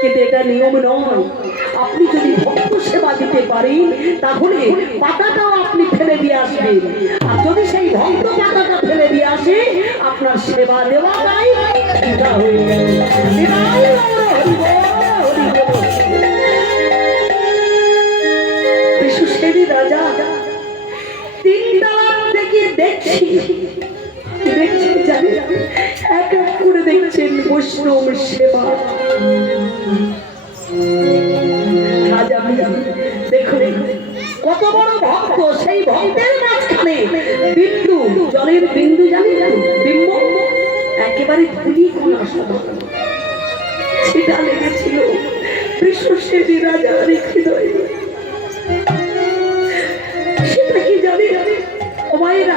কিন্তু এটা নিয়ম নয়। আপনি যদি ভক্ত সেবা দিতে পারেন, তাহলে পাতাটাও আপনি ফেলে দিয়ে আসবেন। আর যদি সেই ভক্ত পাতাটা ফেলে দিয়ে আসে, আপনার সেবা দেওয়াটাই হয়ে গেল। রাজা তিন দেখছি। এক বৈষ্ণব সেবা। কত বড় ভক্ত, সেই ভক্তের মাঝখানে বিন্দু, জলের বিন্দু জানি বিম্ব, একেবারে ধুলি সমান ছিটা লেগেছিল বিশ্ব সেবী রাজার হৃদয়ে। সেটা কি জানি মায়েরা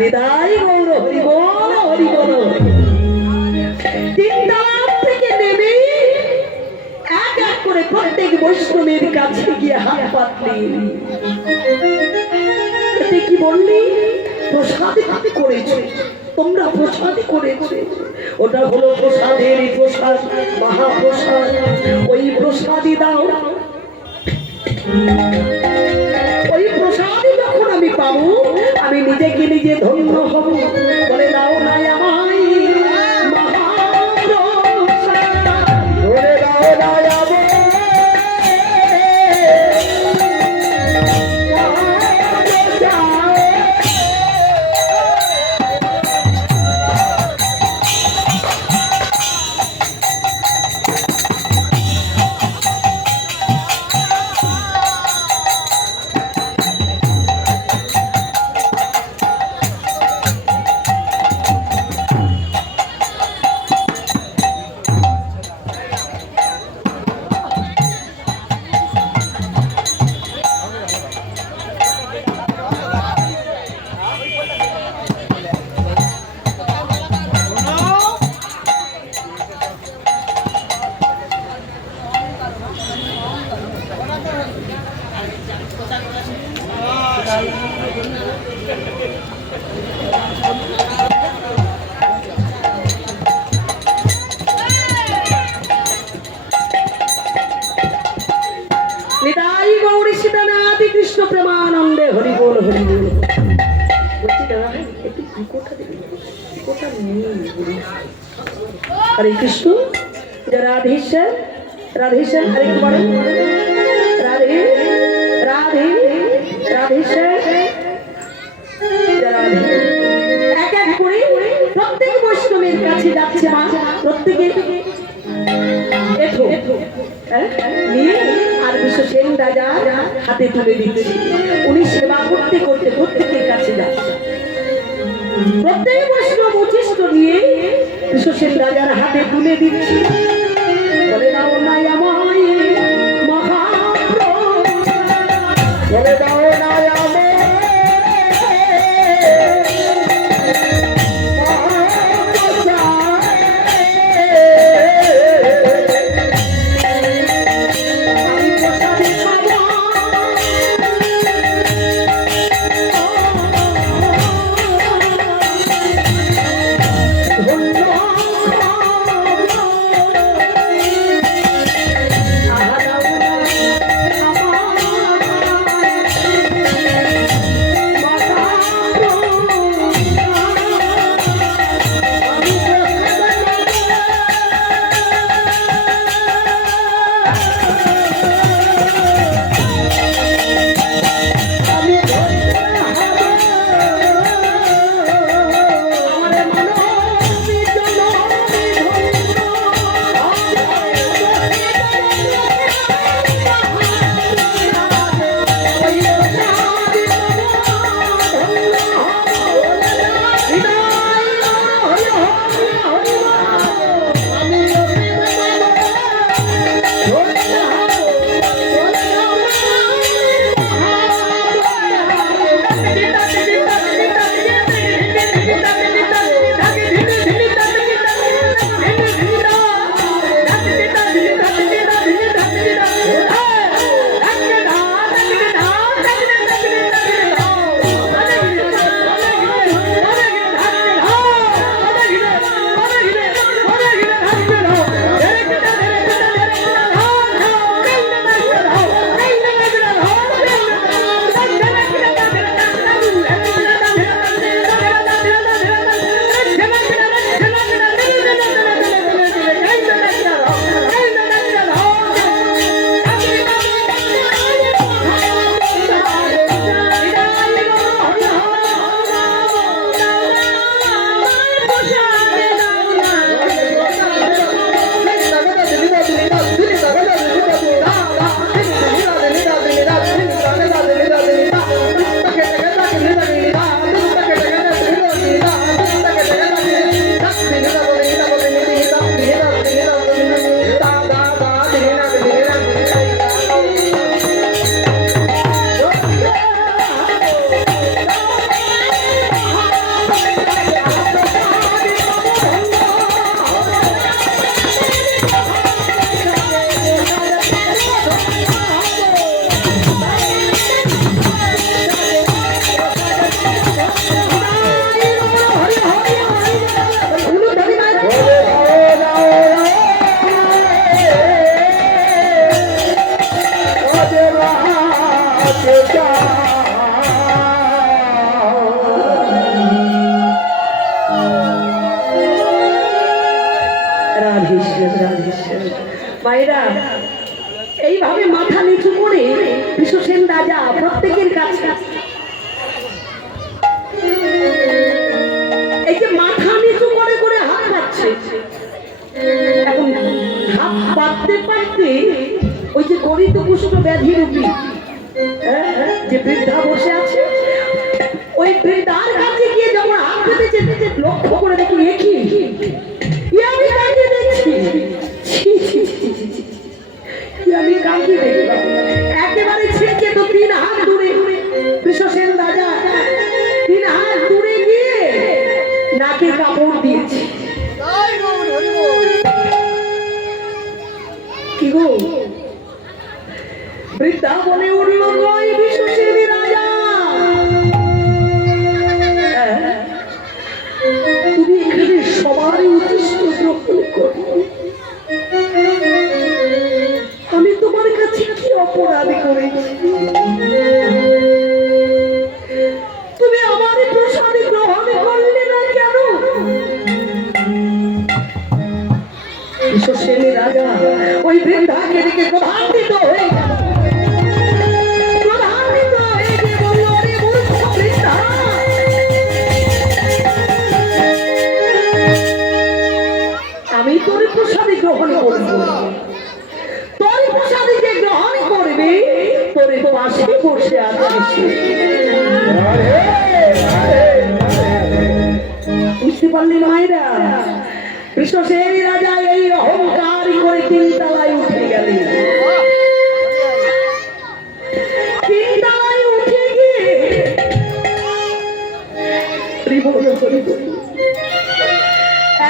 দিদাই গৌর হরি বল হরি বল তিনতলা থেকে নেমে এক এক করে প্রত্যেক বৈষ্ণবের কাছে গিয়ে হাত পাতলি। এতে কি বললি? প্রসাদে করেছে, তোমরা প্রসাদে করেছে। ওটা হলো প্রসাদের প্রসাদ, মহাপ্রসাদ। ওই প্রসাদই দাও। যখন আমি নিজেকে নিজে ধন্য হব। বলে দাও নাই আমায় দিবি ইকোটা নেই। হরে কৃষ্ণ রাধেশ্বর রাধেশ্বর হরে রাধে রাধে রাধেশ্বর এক এক করে প্রত্যেক বৈষ্ণবের কাছে যাচ্ছে মা, প্রত্যেকে হ্যাঁ? নিয়ে আর বিশ্ব সেন রাজা হাতে তুলে দিচ্ছে উনি সেবা করতে করতে সেন রাজার হাতে তুলে দিচ্ছে। বলে দাও নাই আমায় মহা বলে দাও করে দেখ ওই বৃদ্ধাঙ্গের দিকে প্রধান্বিত হয়ে আমি তোর গ্রহণ করব। তোর গ্রহণ করবে, তোর পাশে বসে আছিস। বুঝতে পারলি কৃষ্ণ সে তিন উঠে গেলেন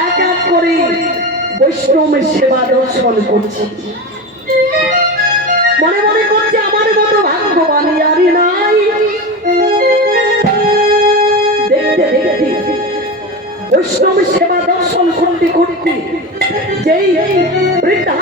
এক এক করে বৈষ্ণবের সেবা দর্শন করছি। মনে মনে করছে, আমার মতো ভাগ্যবানী আমি নাই। দেখতে বৈষ্ণব সেবা দর্শন করতে করতে যেই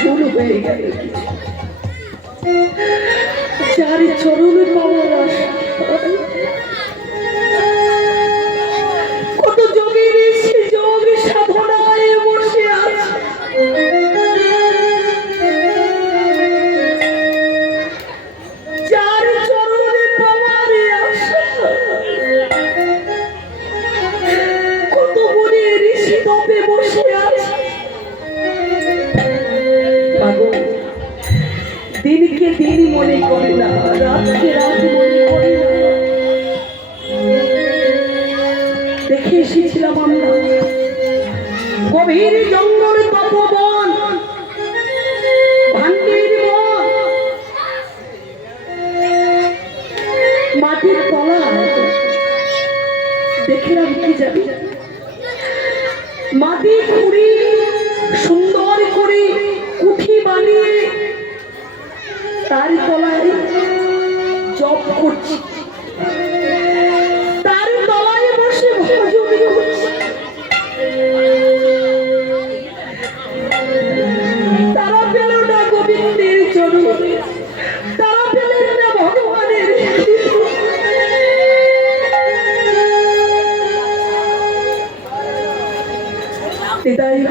ভুল হয়ে গেল। যার চরণ দেবো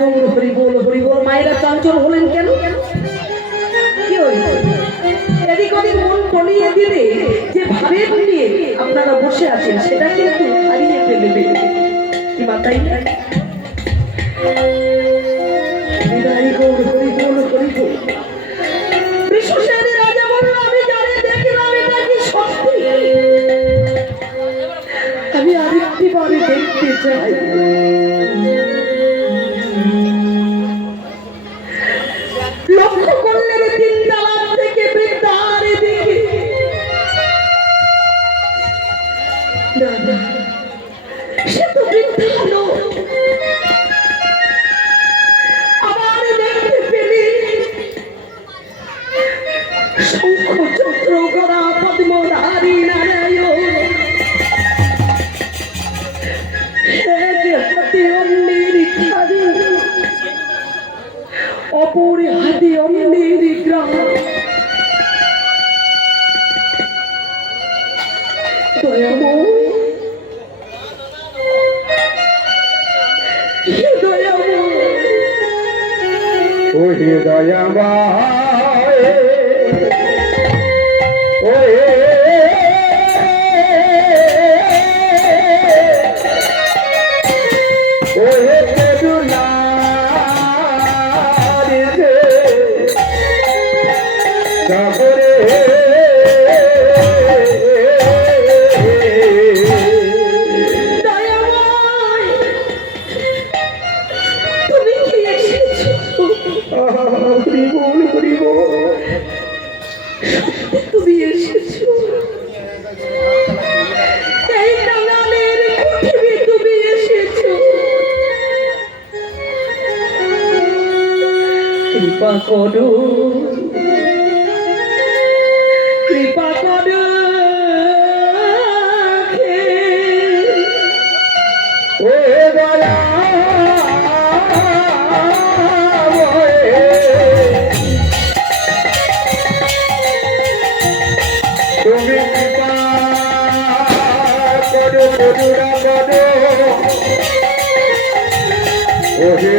হরি হরি বল হরি বল, মায়েরা চঞ্চল হলেন কেন? কি হয়েছে? এদিক ওদিক মন পড়িয়ে দিলে যে ভাবে নিয়ে আপনারা বসে আছেন, সেটা কিন্তু হারিয়ে ফেলবে। কি মাথায়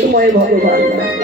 সময় ভগবান।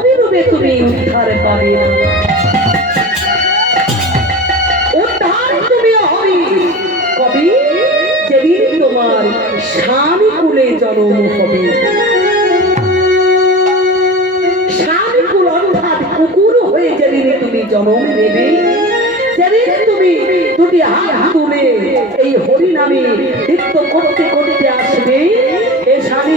রূপে রূপে তুমি উদ্ধার পাবে। স্বামী কুলে জন্ম হবে। স্বামী কুল অর্থাৎ কুকুর হয়ে যেদিন তুমি জন্ম নেবে সেদিন তুমি দুটি হাত তুলে এই হরিনামে নৃত্য করতে করতে আসবে, এ স্বামী